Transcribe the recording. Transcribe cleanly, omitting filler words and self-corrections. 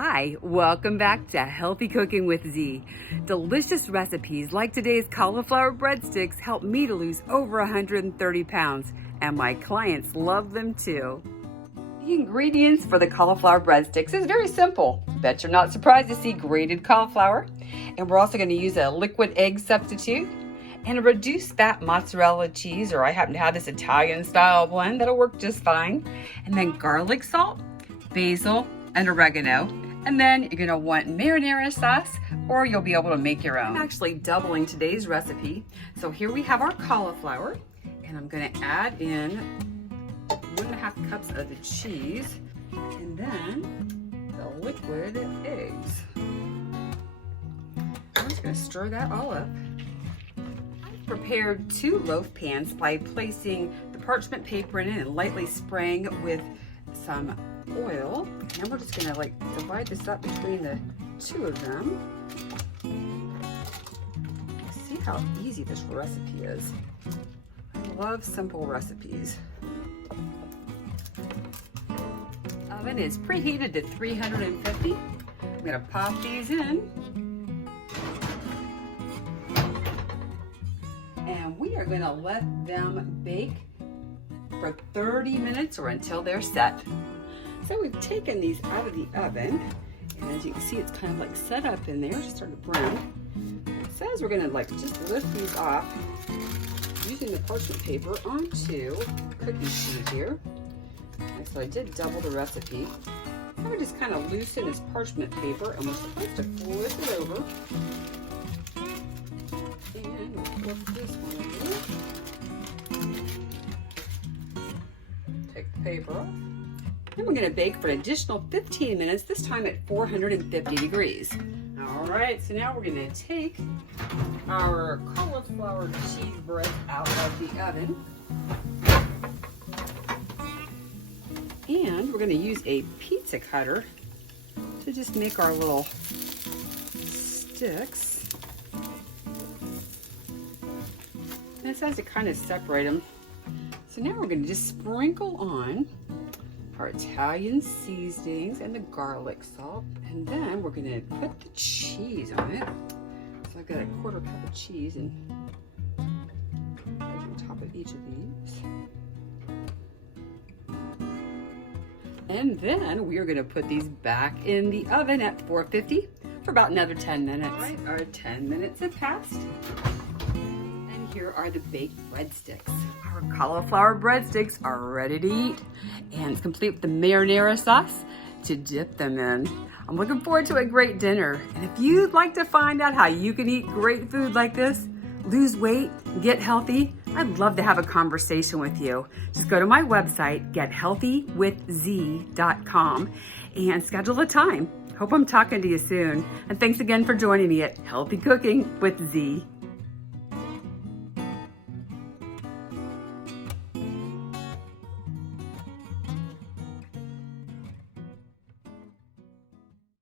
Hi, welcome back to Healthy Cooking with Z. Delicious recipes like today's cauliflower breadsticks help me to lose over 130 pounds, and my clients love them too. The ingredients for the cauliflower breadsticks is very simple. Bet you're not surprised to see grated cauliflower. And we're also going to use a liquid egg substitute and a reduced fat mozzarella cheese, or I happen to have this Italian style blend that'll work just fine. And then garlic salt, basil, and oregano. And then you're gonna want marinara sauce, or you'll be able to make your own. I'm actually doubling today's recipe. So here we have our cauliflower, and I'm gonna add in 1.5 cups of the cheese, and then the liquid eggs. I'm just gonna stir that all up. I've prepared 2 loaf pans by placing the parchment paper in it and lightly spraying with some oil, and we're just gonna divide this up between the 2 of them. See how easy this recipe is. I love simple recipes. Oven is preheated to 350. I'm gonna pop these in, and we are gonna let them bake for 30 minutes or until they're set. So we've taken these out of the oven, and as you can see, it's kind of set up in there, just starting to brown. It says we're gonna just lift these off using the parchment paper onto cookie sheet here. So I did double the recipe. I would just kind of loosen this parchment paper, and we're supposed to flip it over. And we'll flip this one over. Take the paper off. Then we're gonna bake for an additional 15 minutes, this time at 450 degrees. All right, so now we're gonna take our cauliflower cheese bread out of the oven. And we're gonna use a pizza cutter to just make our little sticks. And it says to kind of separate them. So now we're gonna just sprinkle on our Italian seasonings and the garlic salt, and then we're gonna put the cheese on it. So I've got a 1/4 cup of cheese and on top of each of these. And then we are gonna put these back in the oven at 450 for about another 10 minutes. All right, our 10 minutes have passed. And here are the baked breadsticks. Our cauliflower breadsticks are ready to eat, and it's complete with the marinara sauce to dip them in. I'm looking forward to a great dinner. And if you'd like to find out how you can eat great food like this, lose weight, get healthy, I'd love to have a conversation with you. Just go to my website, gethealthywithz.com, and schedule a time. Hope I'm talking to you soon. And thanks again for joining me at Healthy Cooking with Z.